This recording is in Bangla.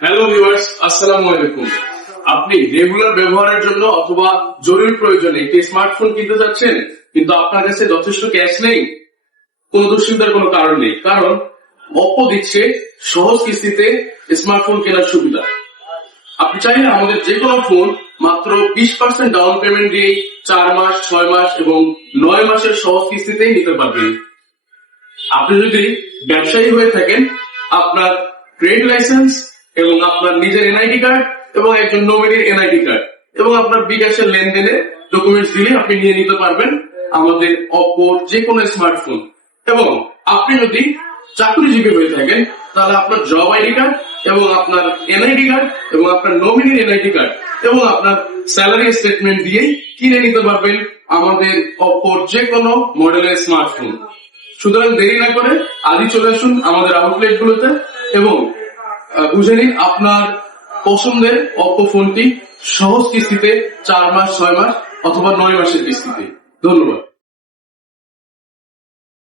হ্যালো ভিউয়ার্স, আসসালামু আলাইকুম। আপনি রেগুলার ব্যবহারের জন্য অথবা জরুরি প্রয়োজনে একটি স্মার্টফোন কিনতে যাচ্ছেন, কিন্তু আপনার কাছে যথেষ্ট ক্যাশ নেই। কোনো দুশ্চিন্তার কোনো কারণ নেই, কারণ অপ্পো দিচ্ছে সহজ কিস্তিতে স্মার্টফোন কেনার সুবিধা। আপনি চাইলে আমাদের যে কোনো ফোন মাত্র 20% ডাউন পেমেন্ট দিয়ে 4 মাস, 6 মাস এবং 9 মাসের সহজ কিস্তিতেই নিতে পারবেন। আপনি যদি ব্যবসায়ী হয়ে থাকেন, আপনার ট্রেড লাইসেন্স এবং আপনার নিজের এনআইডি কার্ড এবং একজন নমিনির এনআইডি কার্ড এবং আপনার বিকাশের লেনদেনের ডকুমেন্টস দিলে আপনি নিয়ে নিতে পারবেন আমাদের অপ্পোর যে কোনো স্মার্টফোন। এবং আপনি যদি চাকরিজীবী হয়ে থাকেন, তাহলে আপনার জব আইডি কার্ড এবং আপনার এনআইডি কার্ড এবং আপনার নমিনির এনআইডি কার্ড এবং আপনার স্যালারি স্টেটমেন্ট দিয়েই কিনে নিতে পারবেন আমাদের অপ্পোর যে কোনো মডেলের স্মার্টফোন। সুতরাং দেরি না করে আজই চলে আসুন আমাদের আউটলেট গুলোতে এবং বুঝে নিন আপনার পছন্দের অপ্পো ফোনটি সহজ কিস্তিতে 4 মাস, 6 মাস অথবা 9 মাসের কিস্তিতে। ধন্যবাদ।